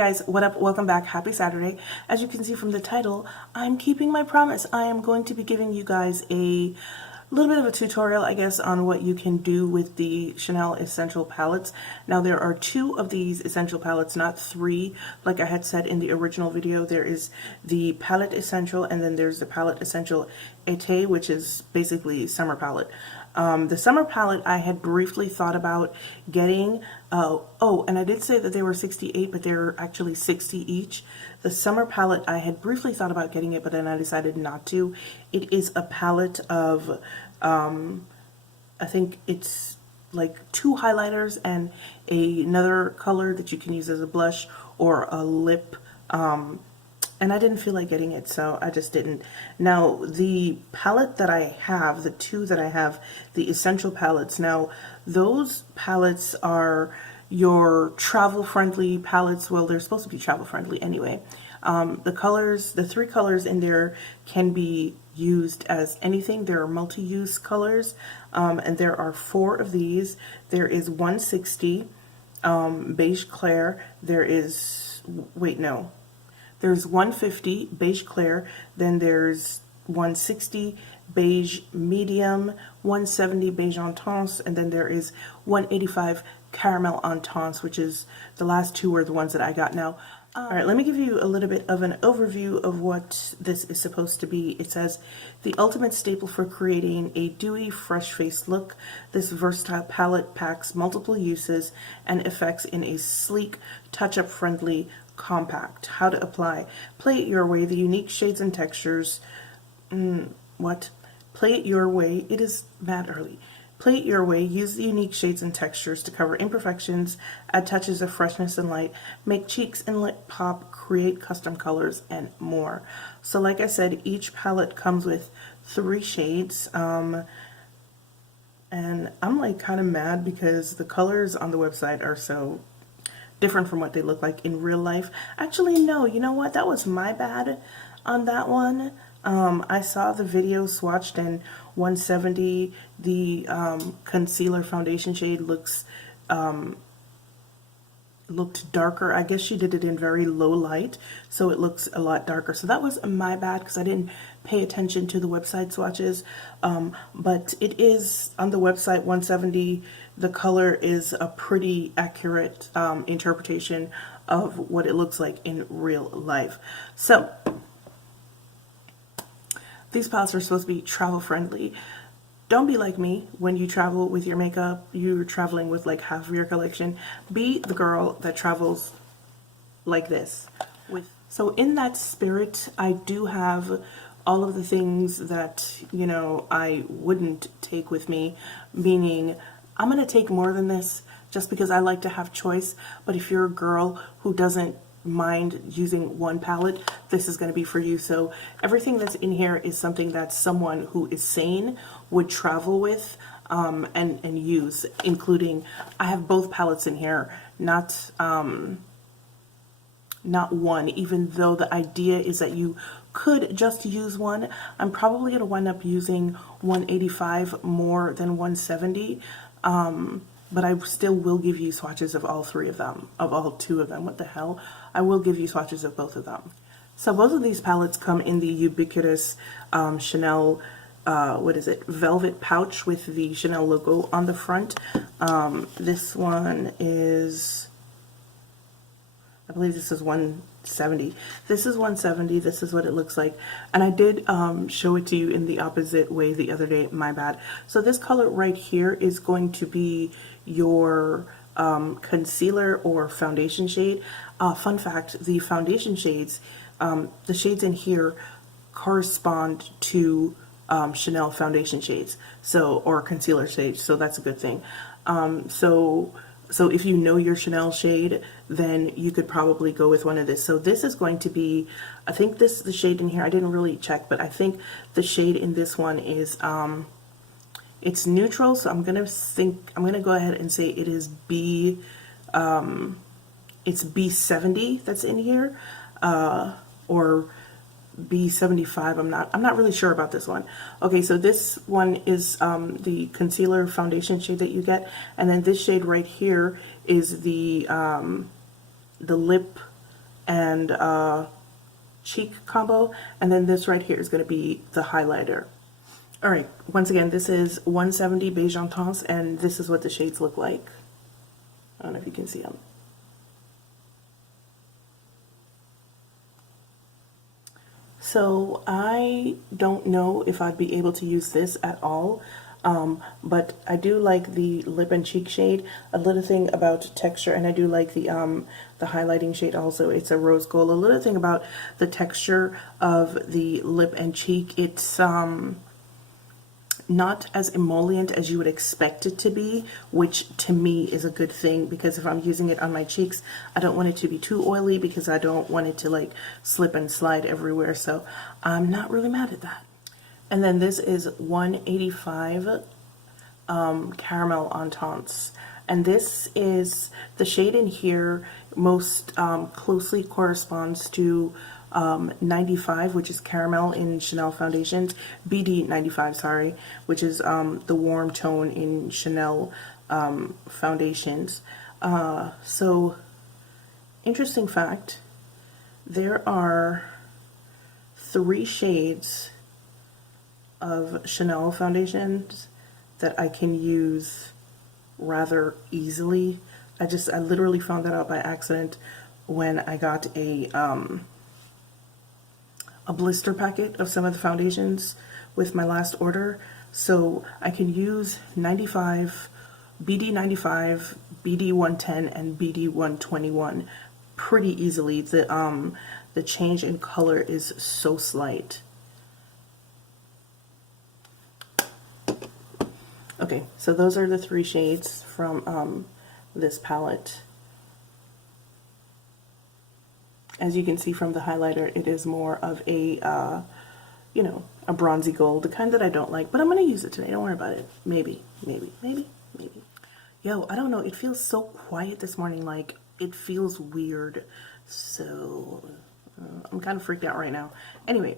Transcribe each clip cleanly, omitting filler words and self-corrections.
guys, what up? Welcome back. Happy Saturday. As you can see from the title, I'm keeping my promise. I am going to be giving you guys a little bit of a tutorial, I guess, on what you can do with the Chanel Essential Palettes. Now, there are 2 of these Essential Palettes, not 3, like I had said in the original video. There is the Palette Essential, and then there's the Palette Essential Été, which is basically summer palette. The summer palette I had briefly thought about getting, oh, and I did say that they were 68, but they're actually 60 each. The summer palette, I had briefly thought about getting it, but then I decided not to. It is a palette of, I think it's like 2 highlighters and another color that you can use as a blush or a lip, and I didn't feel like getting it, so I just didn't. Now, the palette that I have, the 2 that I have, the Essential Palettes, now, those palettes are your travel-friendly palettes. Well, they're supposed to be travel-friendly anyway. The colors, the 3 colors in there can be used as anything. There are multi-use colors, and there are 4 of these. There is 160 Beige Clair. There is, wait, no. There's 150 Beige Clair, then there's 160 Beige Medium, 170 Beige Intense, and then there is 185 Caramel Intense, which is the last 2 are the ones that I got now. Alright, let me give you a little bit of an overview of what this is supposed to be. It says, the ultimate staple for creating a dewy, fresh-faced look. This versatile palette packs multiple uses and effects in a sleek, touch-up friendly compact. How to apply. Play it your way. The unique shades and textures. Play it your way. It is mad early. Play it your way. Use the unique shades and textures to cover imperfections, add touches of freshness and light, make cheeks and lip pop, create custom colors, and more. So like I said, each palette comes with 3 shades. And I'm like kind of mad because the colors on the website are so different from what they look like in real life. Actually, no, you know what? That was my bad on that one. I saw the video swatched in 170. The concealer foundation shade looked darker. I guess she did it in very low light, so it looks a lot darker. So that was my bad because I didn't pay attention to the website swatches. But it is on the website 170. The color is a pretty accurate interpretation of what it looks like in real life. So these palettes are supposed to be travel friendly. Don't be like me when you travel with your makeup. You're traveling with like half of your collection. Be the girl that travels like this. So in that spirit, I do have all of the things that, you know, I wouldn't take with me, meaning I'm going to take more than this just because I like to have choice. But if you're a girl who doesn't mind using one palette, this is going to be for you. So everything that's in here is something that someone who is sane would travel with and use, including, I have both palettes in here, not one, even though the idea is that you could just use one. I'm probably going to wind up using 185 more than 170. But I still will give you swatches of all 3 of them, of all 2 of them. What the hell? I will give you swatches of both of them. So both of these palettes come in the ubiquitous Chanel, what is it? Velvet pouch with the Chanel logo on the front. This one is, I believe this is 170. This is 170. This is what it looks like. And I did show it to you in the opposite way the other day. My bad. So this color right here is going to be your concealer or foundation shade. Fun fact, the foundation shades, the shades in here correspond to Chanel foundation shades, so, or concealer shades, so that's a good thing. So if you know your Chanel shade, then you could probably go with one of this. So this is going to be, I think this, the shade in here, I didn't really check, but I think the shade in this one is, it's neutral, so I'm gonna go ahead and say it is it's B70 that's in here, or B75. I'm not really sure about this one. Okay, so this one is the concealer foundation shade that you get, and then this shade right here is the lip and cheek combo, and then this right here is going to be the highlighter. All right, once again, this is 170 Beige Intense, and this is what the shades look like. I don't know if you can see them. So I don't know if I'd be able to use this at all, but I do like the lip and cheek shade. A little thing about texture, and I do like the highlighting shade also. It's a rose gold. A little thing about the texture of the lip and cheek, it's not as emollient as you would expect it to be, which to me is a good thing, because if I'm using it on my cheeks, I don't want it to be too oily because I don't want it to like slip and slide everywhere. So I'm not really mad at that. And then this is 185 Caramel Intense. And this is the shade in here most closely corresponds to 95, which is Caramel in Chanel Foundations, BD 95, sorry, which is the warm tone in Chanel Foundations. So, interesting fact, there are 3 shades of Chanel Foundations that I can use rather easily. I literally found that out by accident when I got a blister packet of some of the foundations with my last order. So I can use 95, BD 95, BD 110, and BD 121 pretty easily. The change in color is so slight. Okay, so those are the 3 shades from this palette. As you can see from the highlighter, it is more of a, you know, a bronzy gold, the kind that I don't like, but I'm going to use it today. Don't worry about it. Maybe. Yo, I don't know. It feels so quiet this morning. Like, it feels weird. So, I'm kind of freaked out right now. Anyway,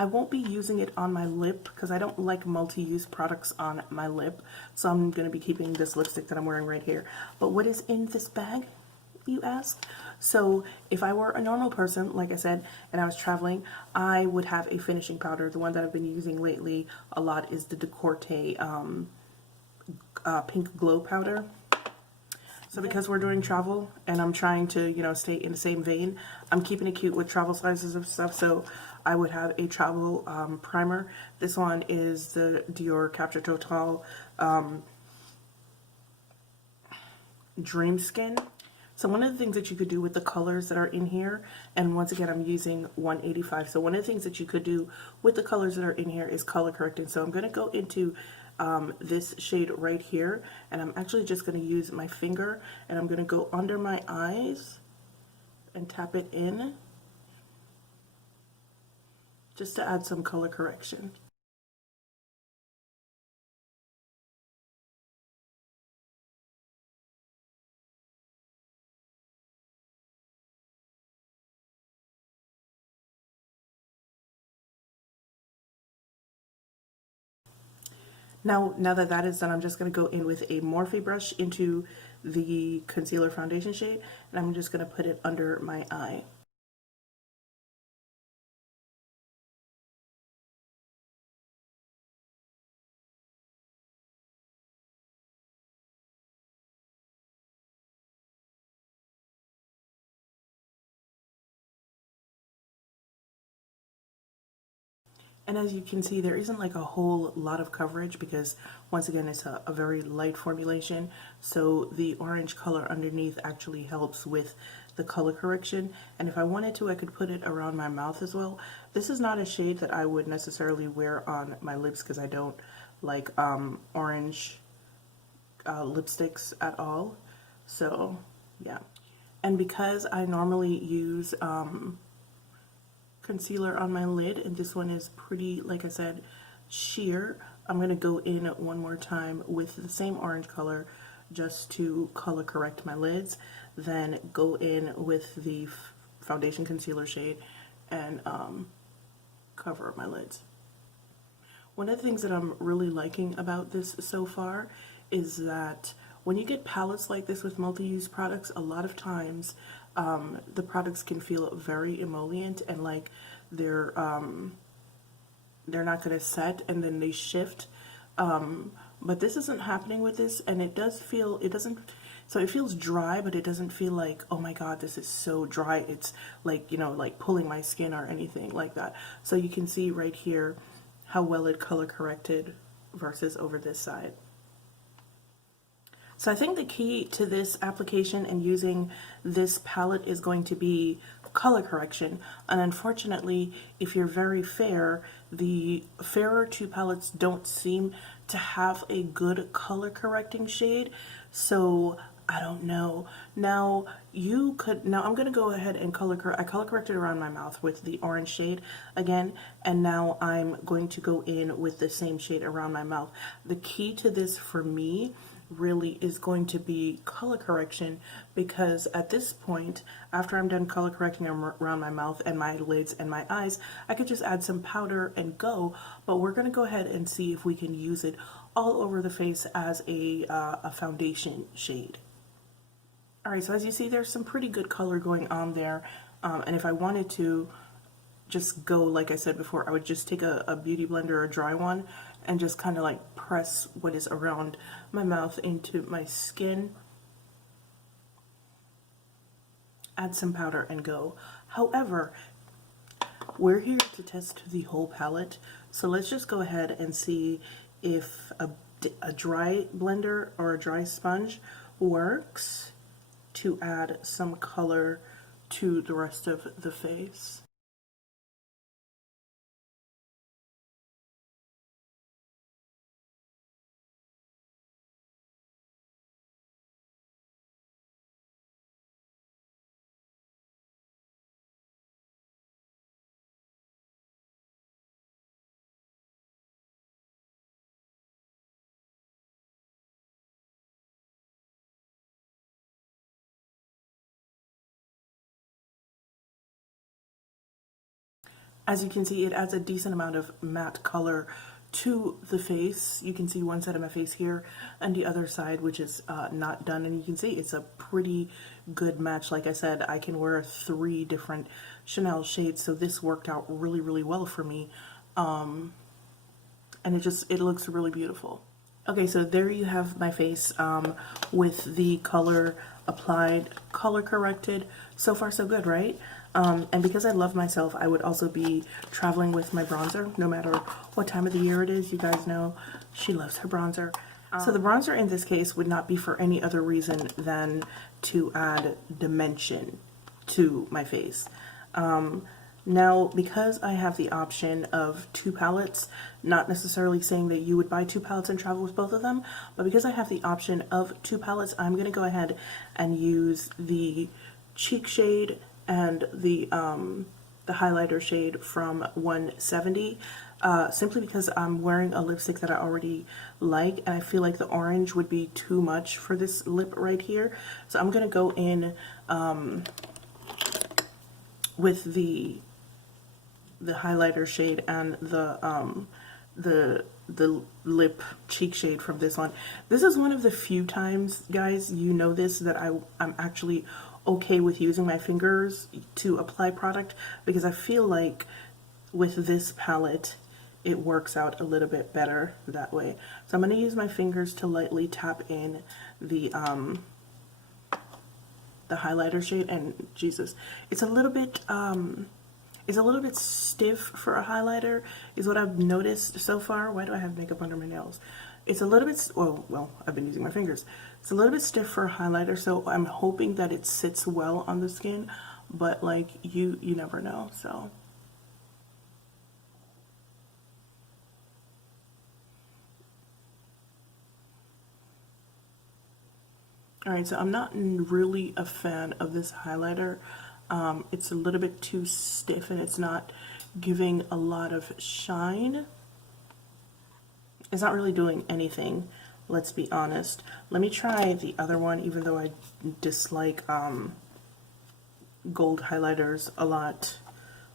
I won't be using it on my lip because I don't like multi-use products on my lip. So I'm going to be keeping this lipstick that I'm wearing right here. But what is in this bag, you ask? So if I were a normal person, like I said, and I was traveling, I would have a finishing powder. The one that I've been using lately a lot is the Decorte Pink Glow Powder. So because we're doing travel and I'm trying to, you know, stay in the same vein, I'm keeping it cute with travel sizes of stuff. So I would have a travel primer. This one is the Dior Capture Total Dream Skin. So one of the things that you could do with the colors that are in here, and once again I'm using 185. So one of the things that you could do with the colors that are in here is color correcting. So I'm going to go into this shade right here, and I'm actually just going to use my finger, and I'm going to go under my eyes and tap it in just to add some color correction. Now that that is done, I'm just going to go in with a Morphe brush into the concealer foundation shade, and I'm just going to put it under my eye. And as you can see, there isn't like a whole lot of coverage because once again, it's a very light formulation. So the orange color underneath actually helps with the color correction. And if I wanted to, I could put it around my mouth as well. This is not a shade that I would necessarily wear on my lips because I don't like orange lipsticks at all. So yeah. And because I normally use concealer on my lid, and this one is pretty, like I said, sheer, I'm going to go in one more time with the same orange color just to color correct my lids, then go in with the foundation concealer shade and cover my lids. One of the things that I'm really liking about this so far is that when you get palettes like this with multi-use products, a lot of times the products can feel very emollient and like they're not going to set and then they shift. But this isn't happening with this, and it does feel, it doesn't, so it feels dry, but it doesn't feel like, oh my god, this is so dry. It's like, you know, like pulling my skin or anything like that. So you can see right here how well it color corrected versus over this side. So I think the key to this application and using this palette is going to be color correction. And unfortunately, if you're very fair, the fairer two palettes don't seem to have a good color correcting shade. So I don't know. Now you could, now I'm going to go ahead and I color corrected around my mouth with the orange shade again, and now I'm going to go in with the same shade around my mouth. The key to this for me really is going to be color correction, because at this point, after I'm done color correcting around my mouth and my lids and my eyes, I could just add some powder and go. But we're going to go ahead and see if we can use it all over the face as a foundation shade. Alright, so as you see, there's some pretty good color going on there, and if I wanted to just go, like I said before, I would just take a beauty blender or a dry one and just kind of like press what is around my mouth into my skin, add some powder and go. However, we're here to test the whole palette, so let's just go ahead and see if a dry blender or a dry sponge works to add some color to the rest of the face. As you can see, it adds a decent amount of matte color to the face. You can see one side of my face here and the other side, which is not done, and you can see it's a pretty good match. Like I said, I can wear 3 different Chanel shades, so this worked out really, really well for me, and it looks really beautiful. Okay, so there you have my face with the color applied, color corrected. So far so good, right? And because I love myself, I would also be traveling with my bronzer no matter what time of the year it is. You guys know she loves her bronzer. So the bronzer in this case would not be for any other reason than to add dimension to my face. Now, because I have the option of 2 palettes, not necessarily saying that you would buy 2 palettes and travel with both of them, but because I have the option of 2 palettes, I'm going to go ahead and use the cheek shade and the highlighter shade from 170, simply because I'm wearing a lipstick that I already like, and I feel like the orange would be too much for this lip right here. So I'm going to go in with the highlighter shade and the lip cheek shade from this one. This is one of the few times, guys, you know this, that I'm actually okay with using my fingers to apply product, because I feel like with this palette it works out a little bit better that way. So I'm going to use my fingers to lightly tap in the highlighter shade, and Jesus, it's a little bit stiff for a highlighter is what I've noticed so far. Why do I have makeup under my nails? It's a little bit, well, I've been using my fingers. It's a little bit stiff for a highlighter, so I'm hoping that it sits well on the skin, but like you never know, so. Alright, so I'm not really a fan of this highlighter. It's a little bit too stiff and it's not giving a lot of shine. It's not really doing anything, let's be honest. Let me try the other one, even though I dislike gold highlighters a lot.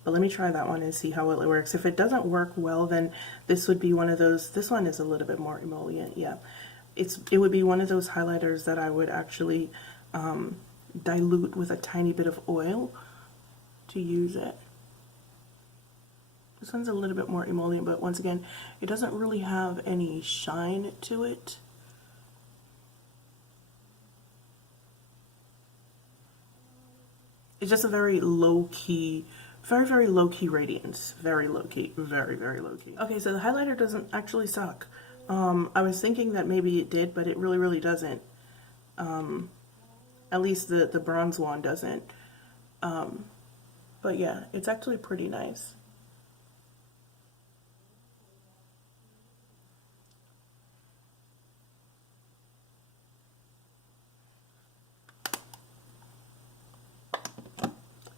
But let me try that one and see how well it works. If it doesn't work well, then this would be one of those. This one is a little bit more emollient, yeah. it would be one of those highlighters that I would actually dilute with a tiny bit of oil to use it. This one's a little bit more emollient, but once again, it doesn't really have any shine to it. It's just a very low-key, very low-key radiance. Very low-key, very low-key. Okay, so the highlighter doesn't actually suck. I was thinking that maybe it did, but it really doesn't. At least the bronze one doesn't. But yeah, it's actually pretty nice.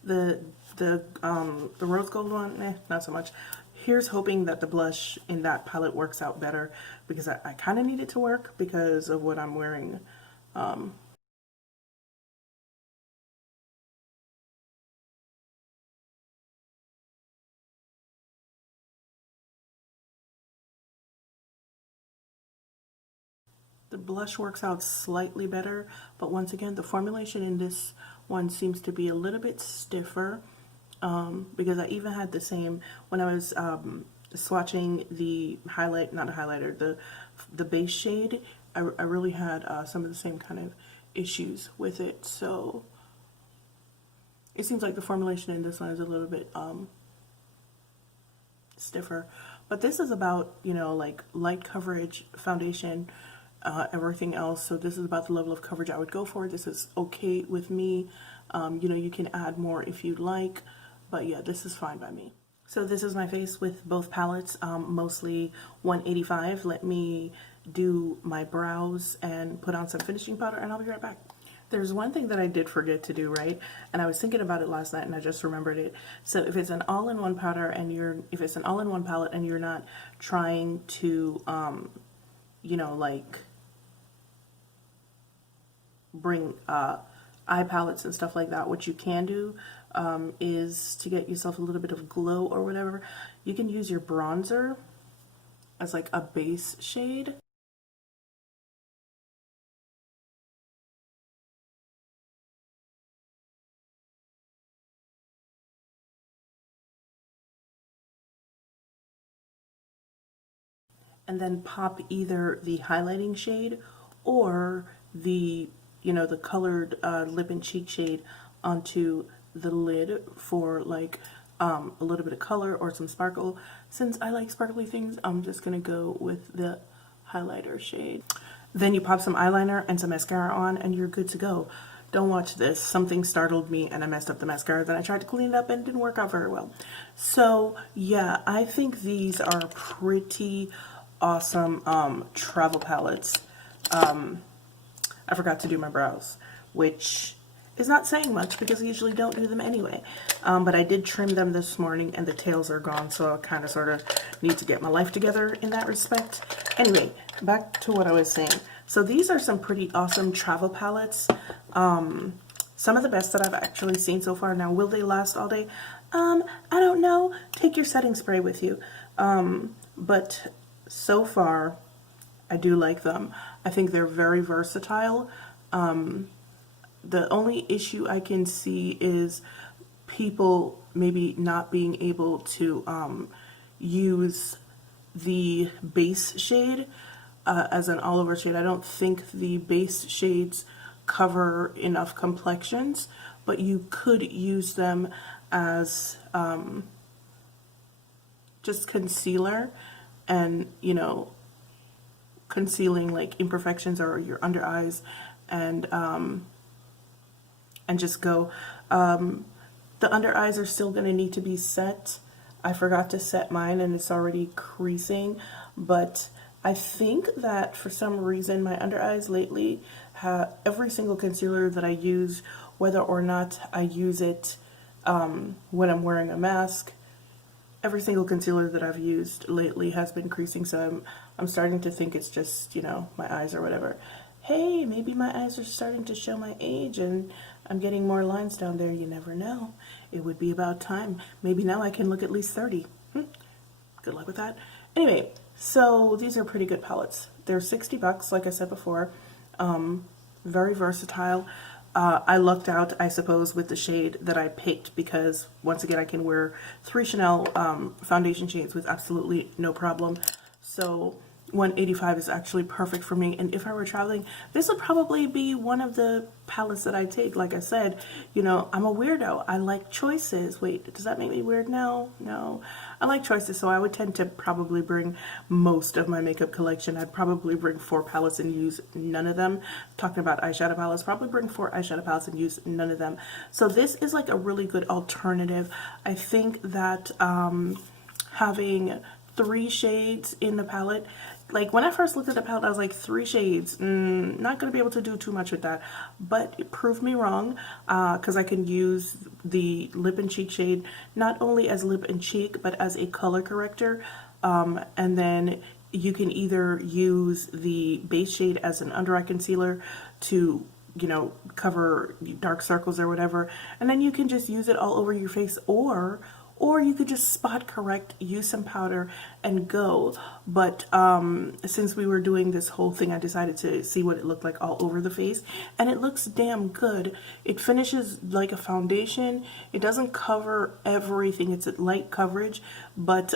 The rose gold one, not so much. Here's hoping that the blush in that palette works out better, because I kind of need it to work because of what I'm wearing. The blush works out slightly better, but once again, the formulation in this one seems to be a little bit stiffer, because I even had the same when I was swatching the not a highlighter, the base shade. I really had some of the same kind of issues with it, so it seems like the formulation in this one is a little bit stiffer. But this is about, you know, like light coverage foundation, everything else. So this is about the level of coverage I would go for. This is okay with me. You know, you can add more if you'd like, but yeah, this is fine by me. So this is my face with both palettes, mostly 185. Let me do my brows and put on some finishing powder, and I'll be right back. There's one thing that I did forget to do, right? And I was thinking about it last night and I just remembered it. So if it's an all-in-one powder and if it's an all-in-one palette and you're not trying to, you know, like bring eye palettes and stuff like that, what you can do is to get yourself a little bit of glow or whatever, you can use your bronzer as like a base shade. And then pop either the highlighting shade or the, you know, the colored lip and cheek shade onto the lid for like a little bit of color or some sparkle. Since I like sparkly things, I'm just gonna go with the highlighter shade. Then you pop some eyeliner and some mascara on and you're good to go. Don't watch this. Something startled me and I messed up the mascara. Then I tried to clean it up and it didn't work out very well. So yeah, I think these are pretty awesome travel palettes. I forgot to do my brows, which is not saying much because I usually don't do them anyway. But I did trim them this morning and the tails are gone, so I kind of sort of need to get my life together in that respect. Anyway, back to what I was saying. So these are some pretty awesome travel palettes. Some of the best that I've actually seen so far. Now, will they last all day? I don't know. Take your setting spray with you. But so far, I do like them. I think they're very versatile. The only issue I can see is people maybe not being able to use the base shade as an all over shade. I don't think the base shades cover enough complexions, but you could use them as just concealer and, you know, concealing like imperfections or your under eyes and just go. The under eyes are still going to need to be set. I forgot to set mine and it's already creasing, but I think that for some reason my under eyes lately have every single concealer that I use, whether or not I use it when I'm wearing a mask, every single concealer that I've used lately has been creasing, so I'm starting to think it's just, you know, my eyes or whatever. Hey, maybe my eyes are starting to show my age and I'm getting more lines down there. You never know. It would be about time. Maybe now I can look at least 30. Good luck with that. Anyway, so these are pretty good palettes. They're 60 bucks, like I said before. Very versatile. I lucked out, I suppose, with the shade that I picked because, once again, I can wear 3 Chanel foundation shades with absolutely no problem. So 185 is actually perfect for me, and if I were traveling, this would probably be one of the palettes that I take. Like I said, you know, I'm a weirdo. I like choices. Wait, does that make me weird? No. I like choices, so I would tend to probably bring most of my makeup collection. I'd probably bring 4 palettes and use none of them. Talking about eyeshadow palettes, probably bring 4 eyeshadow palettes and use none of them. So this is like a really good alternative. I think that having 3 shades in the palette, like when I first looked at the palette, I was like, 3 shades, not going to be able to do too much with that. But it proved me wrong, because I can use the lip and cheek shade not only as lip and cheek, but as a color corrector. And then you can either use the base shade as an under eye concealer to, you know, cover dark circles or whatever. And then you can just use it all over your face, or you could just spot correct, use some powder, and go. But since we were doing this whole thing, I decided to see what it looked like all over the face, and it looks damn good. It finishes like a foundation. It doesn't cover everything. It's a light coverage, but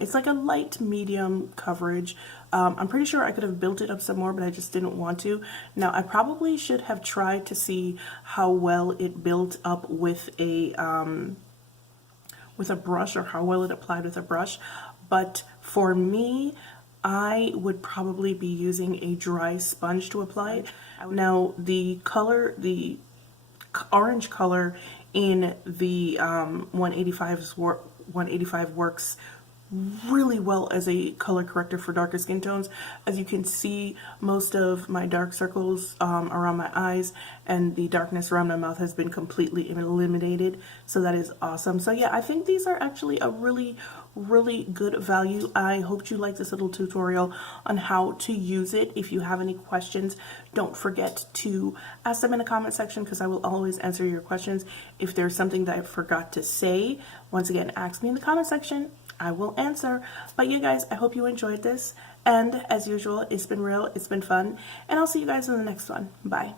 it's like a light medium coverage. I'm pretty sure I could have built it up some more, but I just didn't want to. Now, I probably should have tried to see how well it built up with a brush, or how well it applied with a brush. But for me, I would probably be using a dry sponge to apply it. Now, the color, the orange color in the 185 works really well as a color corrector for darker skin tones. As you can see, most of my dark circles around my eyes and the darkness around my mouth has been completely eliminated, so that is awesome. So yeah, I think these are actually a really good value. I hope you like this little tutorial on how to use it. If you have any questions, don't forget to ask them in the comment section, because I will always answer your questions. If there's something that I forgot to say, once again, ask me in the comment section. I will answer. But yeah, guys, I hope you enjoyed this, and as usual, it's been real, it's been fun, and I'll see you guys in the next one. Bye.